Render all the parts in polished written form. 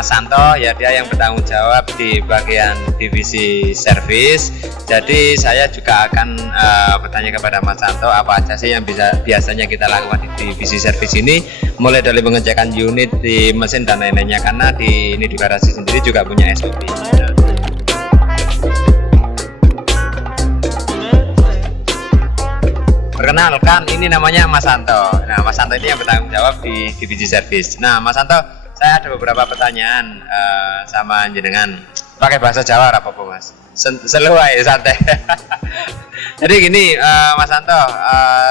Mas Santo, ya dia yang bertanggung jawab di bagian divisi servis. Jadi saya juga akan bertanya kepada Mas Santo apa aja sih yang biasanya kita lakukan di divisi servis ini, mulai dari pengecekan unit di mesin dan lain-lainnya, karena di ini di garasi sendiri juga punya SOP. Perkenalkan, ini namanya Mas Santo. Nah, Mas Santo ini yang bertanggung jawab di divisi servis. Nah, Mas Santo, saya ada beberapa pertanyaan sama jenengan. Pakai bahasa Jawa apa Mas? Seluai santai. Jadi gini, Mas Santo,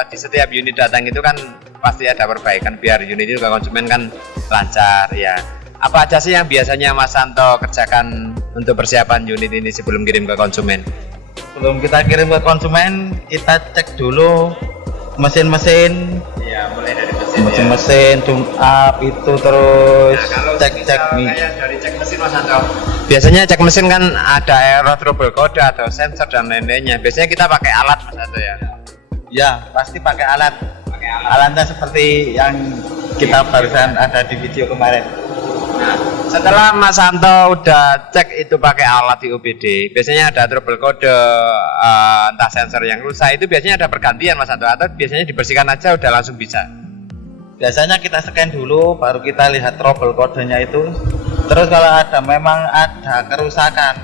di setiap unit datang itu kan pasti ada perbaikan biar unit itu ke konsumen kan lancar ya. Apa aja sih yang biasanya Mas Santo kerjakan untuk persiapan unit ini sebelum kirim ke konsumen? Sebelum kita kirim ke konsumen, kita cek dulu mesin-mesin. Ya, mulai dari mesin tune up itu, terus nah, cek nih. Dari cek mesin Mas Santo. Biasanya cek mesin kan ada error, trouble kode atau sensor dan lain-lainnya. Biasanya kita pakai alat Mas Santo ya. Ya, pasti pakai alat. Alatnya seperti yang kita barusan ada di video kemarin. Nah, setelah Mas Santo udah cek itu pakai alat di OBD, biasanya ada trouble kode, entah sensor yang rusak, itu biasanya ada pergantian Mas Santo, atau biasanya dibersihkan aja udah langsung bisa? Biasanya kita scan dulu, baru kita lihat trouble kodenya itu. Terus kalau memang ada kerusakan,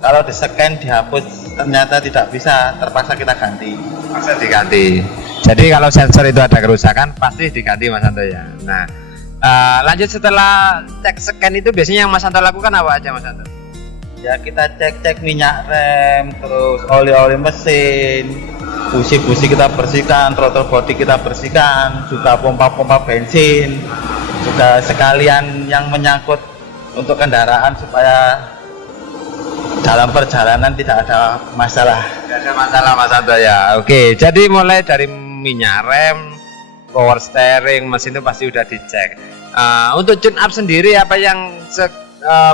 kalau di scan dihapus ternyata tidak bisa, terpaksa kita ganti. Pasti diganti. Jadi kalau sensor itu ada kerusakan pasti diganti Mas Santo ya. Nah, lanjut setelah cek scan itu biasanya yang Mas Santo lakukan apa aja Mas Santo? Ya, kita cek minyak rem, terus oli mesin, busi kita bersihkan, throttle body kita bersihkan, juga pompa bensin, juga sekalian yang menyangkut untuk kendaraan supaya dalam perjalanan tidak ada masalah. Tidak ada masalah Mas Santo ya. Oke, jadi mulai dari minyak rem, power steering, mesin itu pasti udah dicek. Untuk tune up sendiri apa yang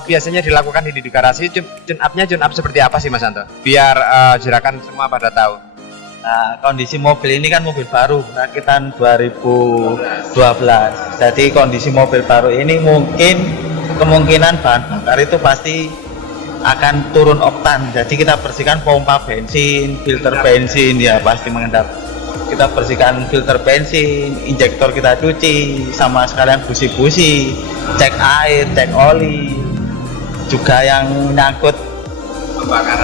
biasanya dilakukan di garasi? Tune up seperti apa sih Mas Santo? Biar juragan semua pada tahu. Nah, kondisi mobil ini kan mobil baru rakitan 2012. Jadi kondisi mobil baru ini kemungkinan bahan bakar itu pasti akan turun oktan. Jadi kita bersihkan pompa bensin, filter bensin ya pasti mengendap. Kita bersihkan filter bensin, injektor kita cuci, sama sekalian busi-busi, cek air, cek oli, juga yang menyangkut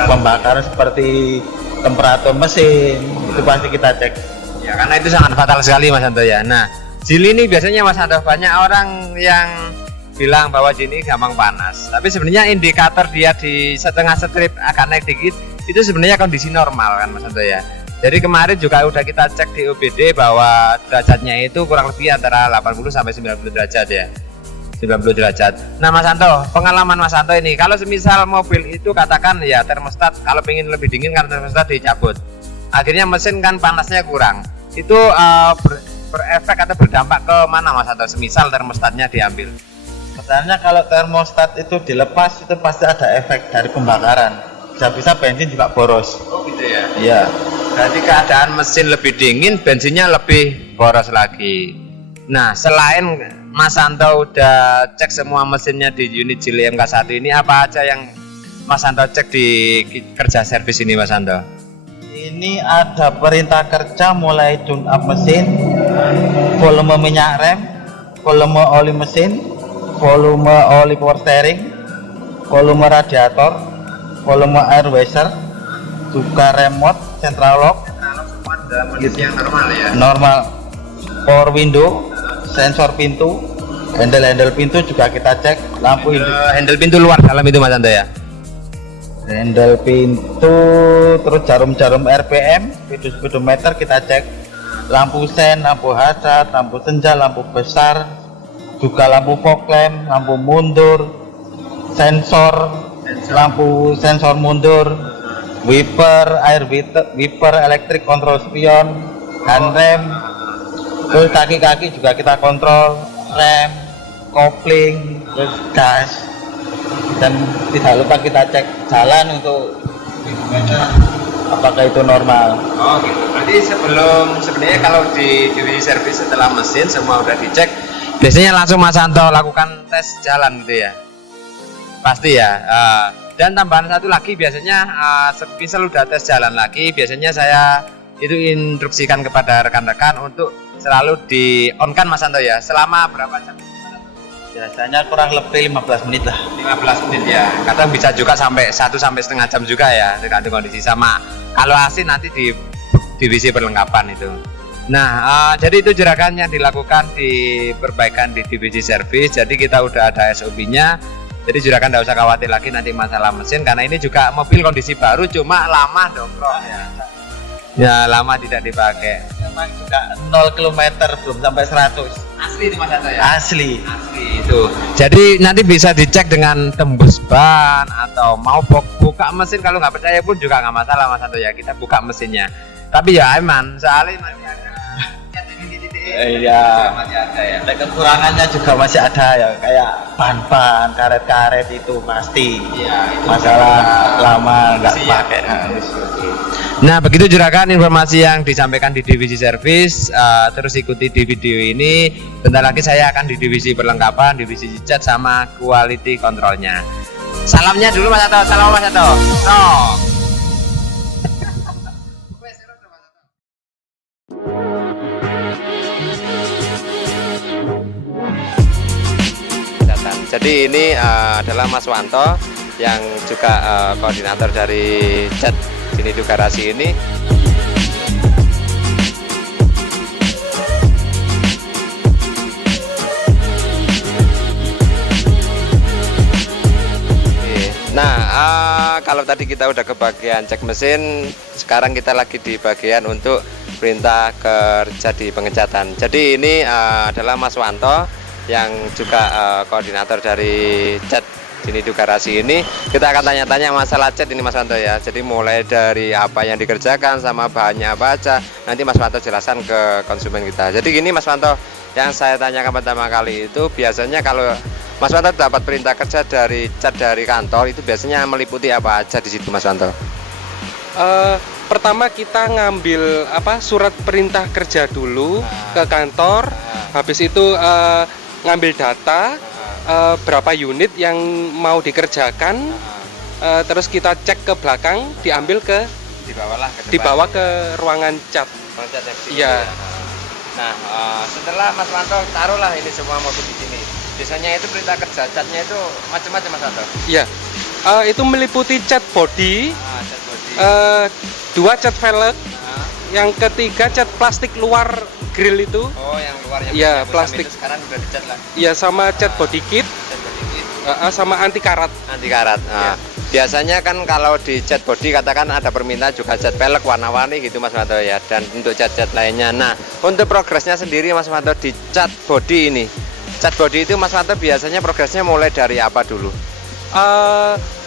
pembakaran seperti temperatur mesin, itu pasti kita cek. Ya, karena itu sangat fatal sekali Mas Santo ya. Nah, jili ini biasanya Mas Santo, banyak orang yang bilang bahwa jili gampang panas, tapi sebenarnya indikator dia di setengah strip agak naik dikit, itu sebenarnya kondisi normal kan Mas Santo ya. Jadi kemarin juga udah kita cek di OBD bahwa derajatnya itu kurang lebih antara 80 sampai 90 derajat ya. 90 derajat. Nah Mas Santo, pengalaman Mas Santo ini, kalau semisal mobil itu katakan ya termostat, kalau pengen lebih dingin kan termostat dicabut, akhirnya mesin kan panasnya kurang, itu berefek atau berdampak ke mana Mas Santo semisal termostatnya diambil? Sebenarnya kalau termostat itu dilepas itu pasti ada efek dari pembakaran, bisa-bisa bensin juga boros. Oh gitu ya? Iya. Berarti keadaan mesin lebih dingin, bensinnya lebih boros lagi. Nah, selain Mas Santo udah cek semua mesinnya di unit Geely MK1 ini, apa aja yang Mas Santo cek di kerja servis ini Mas Santo? Ini ada perintah kerja mulai tune up mesin, volume minyak rem, volume oli mesin, volume oli power steering, volume radiator, volume air washer, juga remote, central lock, semua dalam kondisi yang normal ya? Normal. Power window, sensor pintu, handle pintu juga kita cek, lampu handle pintu luar dalam itu Mas Santo ya? Handle pintu, terus jarum RPM, speedometer kita cek, lampu sen, lampu hazard, lampu senja, lampu besar, juga lampu fog lamp, lampu mundur, lampu sensor mundur, wiper, wiper, electric control spion, handrem, terus kaki-kaki juga kita kontrol, rem, kopling, terus gas, dan tidak lupa kita cek jalan untuk apakah itu normal. Oh gitu. Berarti sebenarnya kalau di divisi servis setelah mesin semua udah dicek, Biasanya langsung Mas Santo lakukan tes jalan gitu ya? Pasti ya. Dan tambahan satu lagi biasanya semisal udah tes jalan lagi, biasanya saya itu instruksikan kepada rekan-rekan untuk selalu di on kan Mas Santo ya. Selama berapa jam? Biasanya kurang lebih 15 menit lah. 15 menit ya. Kadang bisa juga sampai 1 sampai setengah jam juga ya, tergantung kondisi. Sama kalau AC nanti di divisi perlengkapan itu. Nah, jadi itu juragan yang dilakukan di perbaikan di divisi servis. Jadi kita udah ada SOP-nya. Jadi juragan tidak usah khawatir lagi nanti masalah mesin, karena ini juga mobil kondisi baru, cuma lama dongkrok ya. Ya, lama tidak dipakai. Memang juga 0 km belum sampai 100. Asli itu Mas Santo ya? Asli. Asli itu. Jadi nanti bisa dicek dengan tembus ban atau mau buka mesin, kalau nggak percaya pun juga nggak masalah Mas Santo ya. Kita buka mesinnya. Tapi ya aman, soalnya masih ada iya, masih ada ya. Kekurangannya juga masih ada ya, kayak ban-ban, karet-karet itu pasti. Iya, itu masalah lama nggak siap. pakai. Nah, begitu juragan informasi yang disampaikan di divisi servis. Terus ikuti di video ini. Bentar lagi saya akan di divisi perlengkapan, divisi cat sama quality controlnya. Salamnya dulu Mas Santo. Salam Mas Santo. No. Jadi ini adalah Mas Wanto yang juga koordinator dari cat Jinido Garasi ini. Nah, kalau tadi kita udah ke bagian cek mesin, sekarang kita lagi di bagian untuk perintah kerja di pengecatan. Jadi ini adalah Mas Wanto yang juga koordinator dari cat Jinido Garasi ini. Kita akan tanya-tanya masalah cat ini Mas Wanto ya. Jadi mulai dari apa yang dikerjakan sama bahannya apa aja, nanti Mas Wanto jelaskan ke konsumen kita. Jadi gini Mas Wanto, yang saya tanyakan pertama kali itu biasanya kalau Mas Wanto dapat perintah kerja dari cat dari kantor, itu biasanya meliputi apa aja di situ Mas Wanto? Pertama kita ngambil surat perintah kerja dulu ke kantor. Habis itu ngambil data berapa unit yang mau dikerjakan, terus kita cek ke belakang, diambil ke dibawa ke ruangan cat. Iya. Nah, setelah Mas Wanto taruhlah ini semua mobil di sini, biasanya itu perintah kerja catnya itu macam-macam Mas Wanto? Iya. Itu meliputi cat body, Cat body. 2 cat velg, yang ketiga cat plastik luar grill itu. Oh, yang luarnya. Iya, plastik. Sekarang udah dicat lah. Iya, sama cat body kit, Cat body kit. sama anti karat. Anti karat. Biasanya kan kalau di cat body katakan ada permintaan juga cat velg warna-warni gitu Mas Wanto ya, dan untuk cat-cat lainnya. Nah, untuk progresnya sendiri Mas Wanto di cat body ini. Cat body itu Mas Wanto biasanya progresnya mulai dari apa dulu?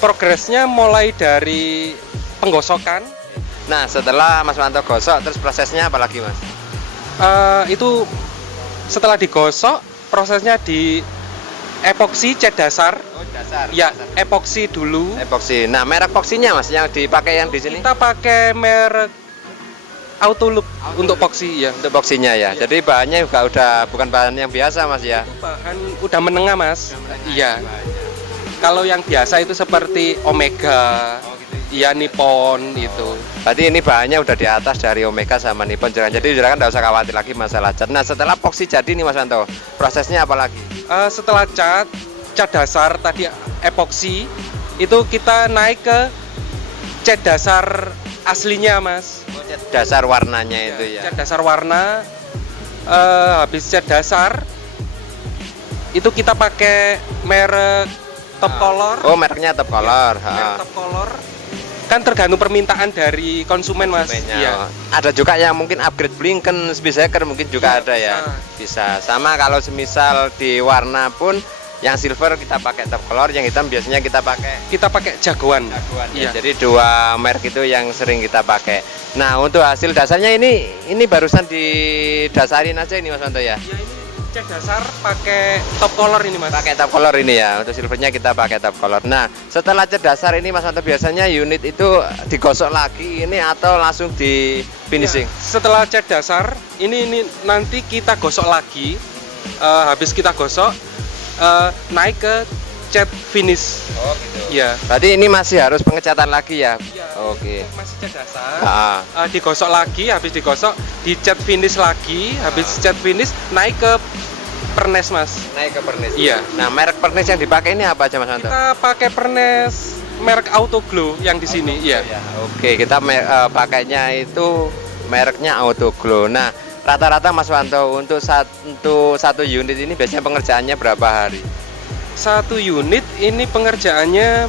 Progresnya mulai dari penggosokan. Nah, setelah Mas Wanto gosok, terus prosesnya apa lagi Mas? Itu setelah digosok, prosesnya di epoksi cat dasar. Oh, dasar. Ya, epoksi dulu. Epoksi. Nah, merek epoksinya Mas yang dipakai yang di sini? Kita pakai merek Autoloop untuk epoksi ya. Untuk epoksinya ya. Jadi bahannya juga udah bukan bahan yang biasa Mas ya. Itu bahan udah menengah Mas. Iya. Kalau yang biasa itu seperti Omega, iya Nippon itu. Berarti ini bahannya udah di atas dari Omega sama Nippon. Jadi juragan nggak usah khawatir lagi masalah cat. Nah, setelah epoksi jadi nih Mas Wanto, prosesnya apa lagi? Setelah cat dasar tadi epoksi, itu kita naik ke cat dasar aslinya Mas. Oh, cat dasar warnanya itu ya. Cat dasar warna. Habis cat dasar itu kita pakai merek Top Color. Oh, mereknya Top Color. Merek Top Color. Kan tergantung permintaan dari konsumen Mas. Iya. Ada juga yang mungkin upgrade blinken, speedsaker mungkin juga ada ya. Bisa. Sama kalau semisal di warna pun yang silver kita pakai Top Color, yang hitam biasanya kita pakai Jagoan. Iya. Jadi 2 merek itu yang sering kita pakai. Nah, untuk hasil dasarnya ini barusan didasarin aja ini Mas Wanto ya. Iya, ini cat dasar pakai Top Color ini Mas. Pakai Top Color ini ya. Untuk silvernya kita pakai Top Color. Nah, setelah cat dasar ini Mas Wanto biasanya unit itu digosok lagi ini atau langsung di finishing? Ya, setelah cat dasar ini nanti kita gosok lagi. habis kita gosok naik ke cat finish. Oh gitu. Iya. Berarti ini masih harus pengecatan lagi ya? Iya, Oke. masih cat dasar. Ah. Digosok lagi, habis digosok di cat finish lagi, habis cat finish naik ke pernes Mas. Naik ke pernis. Iya. Nah, merek pernis yang dipakai ini apa aja Mas Wanto? Kita pakai pernes merek Autoglow yang di sini. Iya. Oke, kita pakainya itu mereknya Autoglow. Nah, rata-rata Mas Wanto untuk satu unit ini biasanya pengerjaannya berapa hari? Satu unit ini pengerjaannya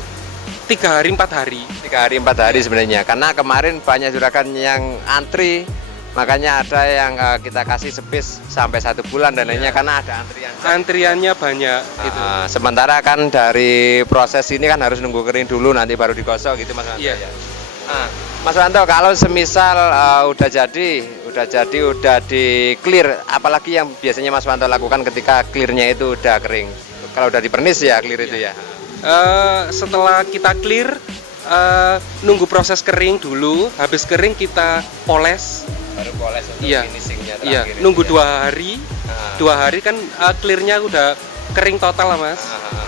3 hari 4 hari. 3 hari 4 hari sebenarnya. Karena kemarin banyak juragan yang antri, makanya ada yang kita kasih space sampai 1 bulan dan lainnya karena ada antrian. Antriannya banyak gitu. Sementara kan dari proses ini kan harus nunggu kering dulu nanti baru digosok gitu Mas Wanto. Iya. Ya. Mas Wanto, kalau semisal udah di clear, apalagi yang biasanya Mas Wanto lakukan ketika clearnya itu udah kering? Kalau udah dipernis ya clear itu ya. Setelah kita clear, nunggu proses kering dulu. Habis kering kita poles. Baru poles untuk Iya. finishingnya Iya. terakhir. Nunggu itu 2 ya. hari. 2 hari kan clearnya udah kering total lah Mas.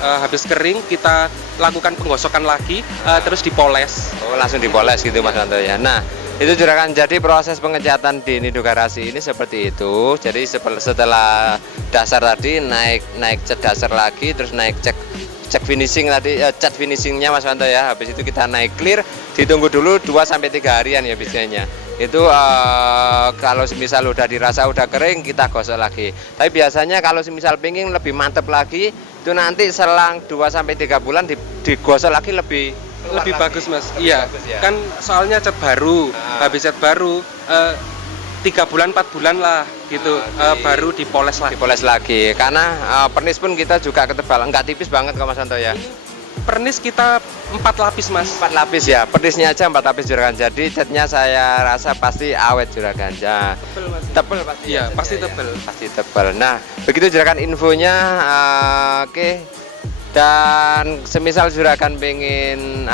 Habis kering kita lakukan penggosokan lagi, terus dipoles. Oh, langsung dipoles gitu Mas Wanto ya. Nah, itu juragan, jadi proses pengecatan di Nido Garasi ini seperti itu. Jadi setelah dasar tadi naik cat dasar lagi, terus naik cek finishing tadi, cat finishingnya Mas Wanto ya. Habis itu kita naik clear, ditunggu dulu 2 sampai 3 harian ya biasanya. Itu kalau semisal udah dirasa udah kering kita gosok lagi. Tapi biasanya kalau semisal pingin lebih mantep lagi, itu nanti selang 2 sampai 3 bulan digosok lagi lebih Bagus Mas. Iya. bagus ya. Kan soalnya cat baru. Habis cat baru 3 bulan 4 bulan lah gitu, baru dipoles lagi. Dipoles lagi. Karena pernis pun kita juga ketebalan nggak tipis banget kok Mas Wanto ya. Pernis kita 4 lapis Mas. 4 lapis ya, pernisnya aja 4 lapis juragan. Jadi catnya saya rasa pasti awet juragan. Ya. Tebel Mas. Tebel pasti. Iya, ya, pasti catnya, tebel. ya. Pasti tebel. Nah, begitu juragan infonya. Oke. Dan semisal juragan pengen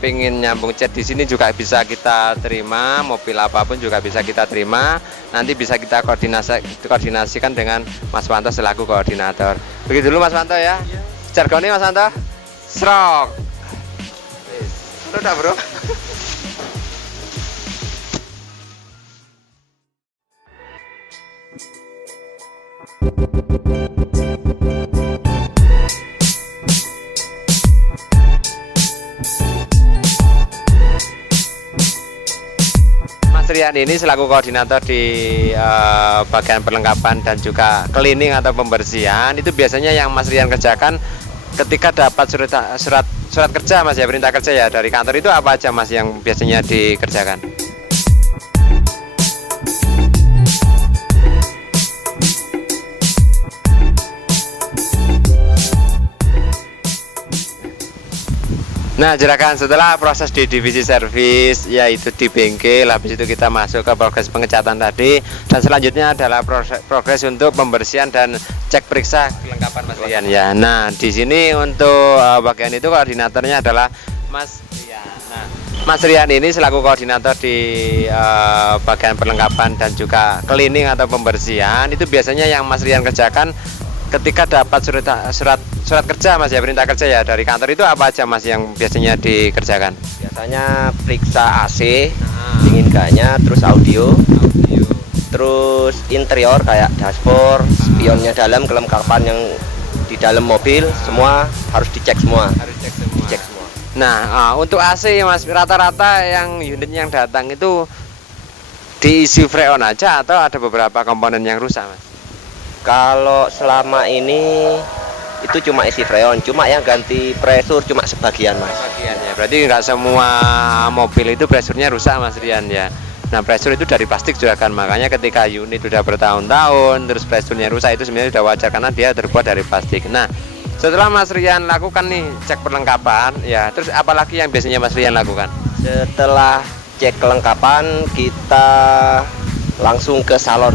pengen nyambung cat di sini juga bisa kita terima, mobil apapun juga bisa kita terima. Nanti bisa kita koordinasikan dengan Mas Wanto selaku koordinator. Begitu dulu Mas Wanto ya. Jargonnya Mas Wanto. Srok. Udah bro. Mas Rian ini selaku koordinator di bagian perlengkapan dan juga cleaning atau pembersihan, itu biasanya yang Mas Rian kerjakan ketika dapat surat kerja Mas ya, perintah kerja ya dari kantor, itu apa aja Mas yang biasanya dikerjakan? Nah juragan, setelah proses di divisi servis yaitu di bengkel, habis itu kita masuk ke progres pengecatan tadi, dan selanjutnya adalah progres untuk pembersihan dan cek periksa kelengkapan Mas Rian ya. Nah di sini untuk bagian itu koordinatornya adalah Mas Rian. Nah, Mas Rian ini selaku koordinator di bagian perlengkapan dan juga cleaning atau pembersihan, itu biasanya yang Mas Rian kerjakan ketika dapat surat kerja Mas ya, perintah kerja ya dari kantor, itu apa aja Mas yang biasanya dikerjakan? Biasanya periksa AC, dingin gaknya, terus audio, terus interior kayak dashboard, spionnya dalam, kelengkapan yang di dalam mobil, semua harus dicek semua. Dicek semua. Nah untuk AC Mas, rata-rata yang unit yang datang itu diisi freon aja atau ada beberapa komponen yang rusak Mas? Kalau selama ini itu cuma isi freon, cuma yang ganti pressure cuma sebagian Mas. Sebagian ya, berarti nggak semua mobil itu pressurnya rusak Mas Rian ya. Nah pressure itu dari plastik juga kan, makanya ketika unit udah bertahun-tahun terus pressurnya rusak itu sebenarnya sudah wajar karena dia terbuat dari plastik. Nah setelah Mas Rian lakukan nih cek perlengkapan ya, terus apalagi yang biasanya Mas Rian lakukan? Setelah cek kelengkapan kita langsung ke salon.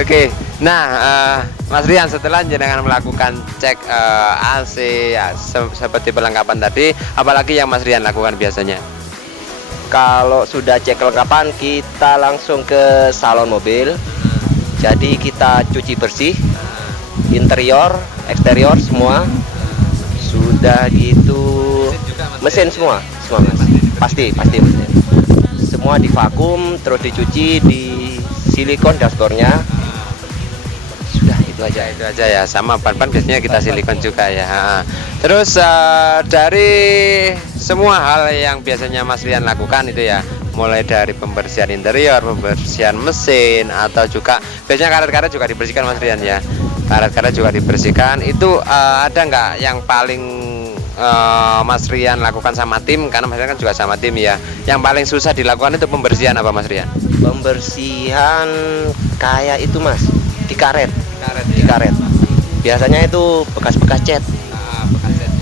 Oke, nah Mas Rian, setelah jenengan melakukan cek AC ya, seperti perlengkapan tadi, apalagi yang Mas Rian lakukan biasanya? kalau sudah cek kelengkapan kita langsung ke salon mobil. Jadi kita cuci bersih interior, eksterior semua. Sudah gitu mesin semua Mas. Pasti mesin. Semua divakum terus dicuci di silikon dashboardnya. Sudah itu aja ya, sama ban-ban biasanya kita silikon juga ya. Terus dari semua hal yang biasanya Mas Rian lakukan itu ya, mulai dari pembersihan interior, pembersihan mesin, atau juga biasanya karet-karet juga dibersihkan Mas Rian ya. Karet-karet juga dibersihkan. Itu ada nggak yang paling Mas Rian lakukan sama tim? Karena Mas Rian kan juga sama tim ya. Yang paling susah dilakukan itu pembersihan apa Mas Rian? Pembersihan kayak itu Mas, di karet. Biasanya itu bekas-bekas cat.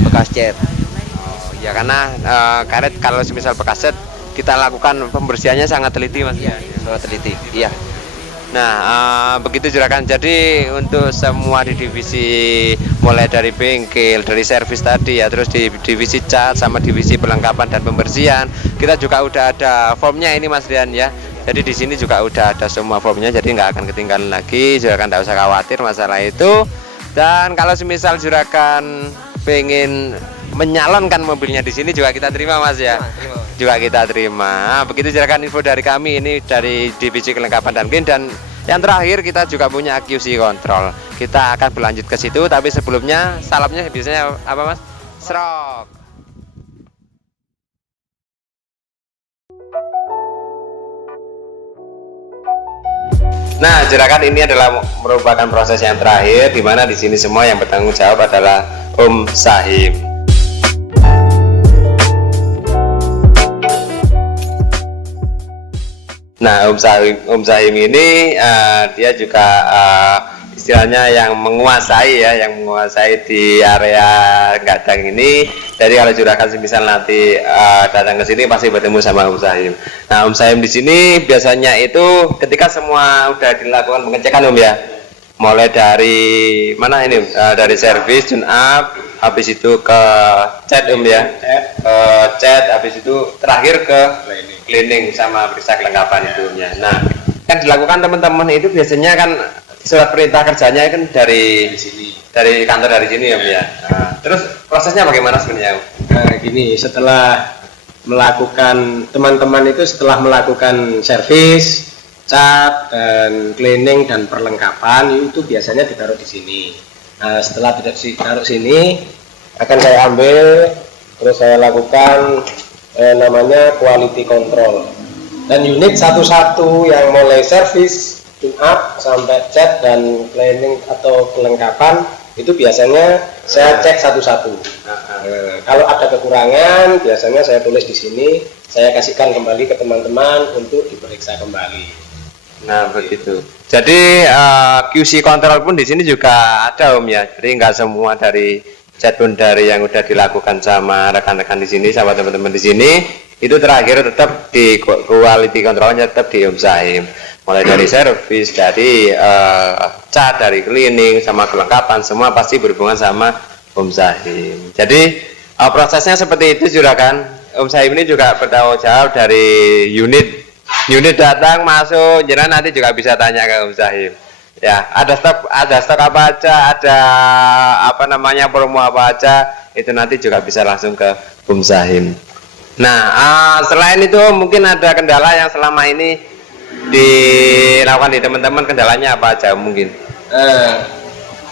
Bekas cat. Oh ya, karena karet kalau semisal bekas cat kita lakukan pembersihannya sangat teliti Mas ya. Sangat teliti. Iya. Nah, begitu juragan. Jadi untuk semua di divisi, mulai dari bengkel, dari servis tadi ya, terus di divisi cat sama divisi perlengkapan dan pembersihan, kita juga udah ada formnya ini Mas Rian ya. Jadi di sini juga udah ada semua formnya, jadi nggak akan ketinggalan lagi. Juragan nggak usah khawatir masalah itu. Dan kalau semisal juragan pengen menyalonkan mobilnya di sini juga kita terima Mas ya. Juga kita terima. Begitu juragan info dari kami ini dari divisi kelengkapan dan clean. Dan yang terakhir kita juga punya QC control. Kita akan berlanjut ke situ, tapi sebelumnya salamnya biasanya apa Mas? Serok. Nah, juragan, ini adalah merupakan proses yang terakhir, di mana di sini semua yang bertanggung jawab adalah Om Sahim. Nah, Om Sahim ini dia juga istilahnya yang menguasai ya, yang menguasai di area Gadang ini. Jadi kalau juragan misal nanti datang ke sini pasti bertemu sama Om Sahim. Nah, Om Sahim di sini biasanya itu ketika semua udah dilakukan pengecekan Om ya, mulai dari mana ini, dari servis, tune up, habis itu ke cat Om ya, cat, habis itu terakhir ke cleaning sama periksa kelengkapan itu ya. Nah, kan dilakukan teman-teman itu biasanya kan surat perintah kerjanya kan dari kantor dari sini Om ya. Nah, terus prosesnya bagaimana sebenarnya Om? Nah, gini, setelah melakukan setelah melakukan servis, cat, dan cleaning dan perlengkapan itu biasanya ditaruh di sini. Nah, setelah tidak ditaruh sini akan saya ambil, terus saya lakukan namanya quality control. Dan unit satu-satu yang mulai servis, tune up sampai cat dan cleaning atau kelengkapan itu biasanya saya cek satu-satu. Kalau ada kekurangan biasanya saya tulis di sini, saya kasihkan kembali ke teman-teman untuk diperiksa kembali. Nah, begitu. Jadi QC control pun di sini juga ada Om ya. Jadi nggak semua dari cat pun dari yang udah dilakukan sama rekan-rekan di sini, sama teman-teman di sini, itu terakhir tetap di quality controlnya tetap di Om Sahim. Mulai dari servis, dari cat, dari cleaning, sama kelengkapan, semua pasti berhubungan sama Om Sahim. Jadi prosesnya seperti itu juragan. Om Sahim ini juga bertanggung jawab dari unit datang masuk, jadi nanti juga bisa tanya ke Om Sahim. Ya, ada stok apa aja, ada apa namanya promo apa aja, itu nanti juga bisa langsung ke Om Sahim. Nah, selain itu mungkin ada kendala yang selama ini dilakukan di teman-teman, kendalanya apa aja mungkin?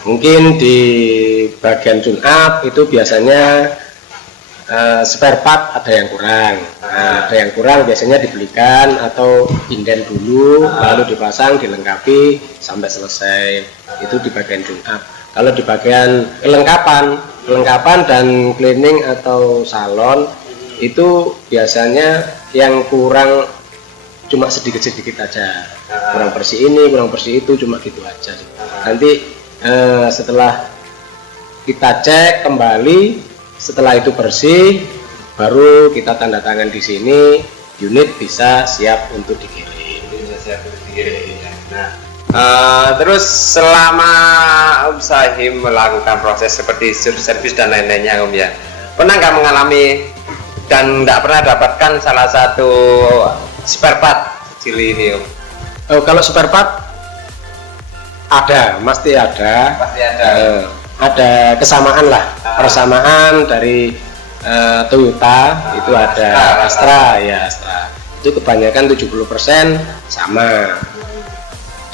Mungkin di bagian tune up itu biasanya spare part ada yang kurang. Ada yang kurang biasanya dibelikan atau inden dulu, lalu dipasang, dilengkapi sampai selesai. Itu di bagian tune up. Kalau di bagian kelengkapan dan cleaning atau salon itu biasanya yang kurang cuma sedikit-sedikit aja. Kurang bersih ini, kurang bersih itu, cuma gitu aja. Nanti setelah kita cek kembali, setelah itu bersih, baru kita tanda tangan di sini, unit bisa siap untuk dikirim. Nah, terus selama Om Sahim melakukan proses seperti servis dan lain-lainnya Om ya, pernah nggak mengalami dan nggak pernah dapatkan salah satu spare part Geely ini Om? Oh, kalau spare part ada, pasti ada. Pasti ada. Ada kesamaan lah, persamaan dari Toyota itu ada Astra ya, Astra. Itu kebanyakan 70% sama.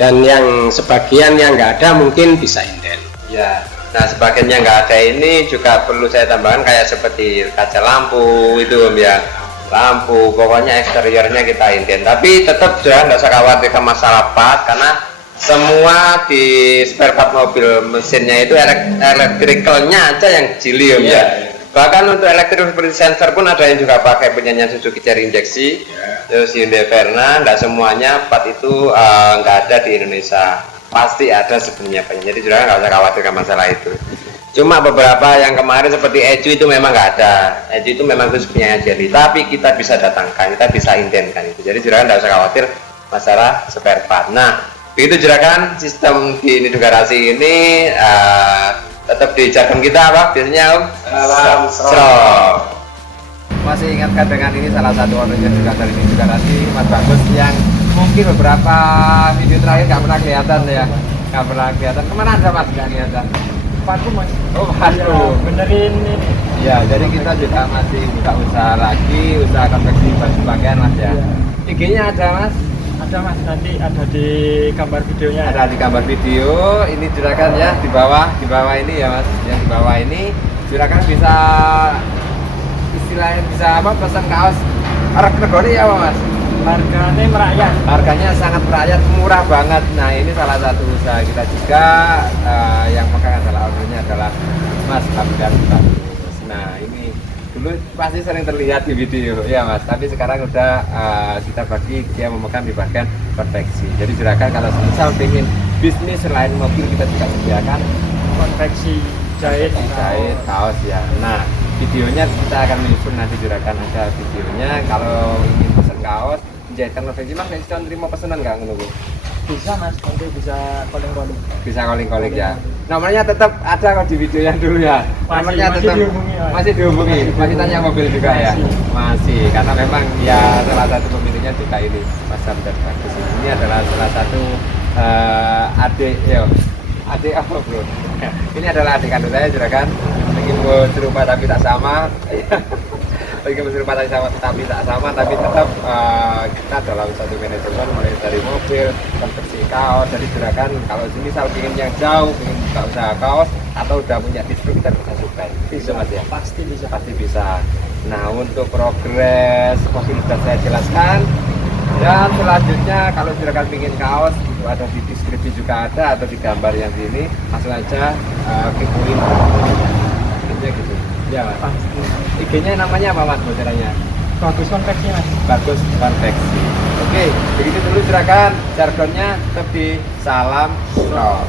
Dan yang sebagian yang nggak ada mungkin bisa inden. Ya. Nah, sebagian yang nggak ada ini juga perlu saya tambahkan kayak seperti kaca lampu itu Om ya. Lampu, pokoknya eksteriornya kita inden. Tapi tetap jangan nggak usah khawatirkan masalah part karena semua di spare part mobil mesinnya itu elektrikalnya aja yang Geely Om ya. Bahkan untuk elektrik seperti sensor pun ada yang juga pakai punyanya Suzuki Cherry injeksi. Terus Hyundai Verna, nggak semuanya part itu nggak ada di Indonesia. Pasti ada sebenarnya Pak. Jadi juga nggak usah khawatirkan masalah itu. Cuma beberapa yang kemarin seperti Eju itu memang nggak ada. Eju itu memang itu punya Geely, tapi kita bisa datangkan, kita bisa indenkan itu. Jadi juga nggak usah khawatir masalah spare part. Nah, begitu juragan sistem di Nido Garasi ini tetap di jargon kita apa biasanya Om? Salam Serok. Masih ingatkan dengan ini salah satu ownernya juga dari Nido Garasi, Mas Bagus, yang mungkin beberapa video terakhir nggak pernah kelihatan ya, nggak pernah kelihatan. Kemana ada Mas? Nggak kelihatan. Vakum Mas. Oh, vakum. Benerin ini. Ya, jadi kita juga masih buka usaha lagi, usaha konveksi baju pakaian Mas ya. IG-nya ada Mas? Ada Mas, nanti ada di gambar videonya. Ada di gambar video. Ini juragan ya di bawah ini ya Mas. Yang di bawah ini juragan bisa istilahnya bisa apa pesan kaos regane ya Mas. Harganya merakyat. Harganya sangat merakyat, murah banget. Nah, ini salah satu usaha kita juga yang megang adalah ownernya adalah Mas Abdan Bagus. Nah, ini dulu pasti sering terlihat di video ya Mas, tapi sekarang udah kita bagi dia memegang di bagian konveksi. Jadi silakan kalau misal ingin bisnis selain mobil kita juga sediakan Konveksi jahit kaos ya. Nah, videonya kita akan menyusun nanti juragan ada videonya. Kalau ingin pesan kaos menjahitkan konveksi Mas bisa terima pesanan nggak menunggu? bisa Mas, nanti bisa calling-calling. Bisa calling ya. Nomornya tetap ada kalau di video yang dulu ya. Nomornya Masih tetap dihubungi, Mas. masih dihubungi. Masih tanya mobil juga ya. Masih karena memang ya salah satu pemiliknya juga ini Mas Abdan Bagus. Ini adalah salah satu adik apa bro? Ini adalah adik kandung saya juragan. Lagi mau serupa tapi tak sama. Lagi serupa tapi tak sama, tapi tetap kita dalam satu manajemen mulai dari mobil, konveksi kaos. Jadi juragan kalau sini misal ingin yang jauh, ingin buka usaha kaos atau udah punya distro kita bisa supply. Bisa Mas ya? Pasti bisa. Pasti bisa. Nah, untuk progres mobil sudah saya jelaskan. Dan selanjutnya kalau juragan ingin kaos itu ada di deskripsi juga ada atau di gambar yang sini, langsung aja kepoin. Gitu. Ya Mas. IG-nya namanya apa Mas bocorannya? Bagus konveksi Mas. Bagus konveksi. Oke, begitu dulu silakan jargonnya tetap di Salam Serok.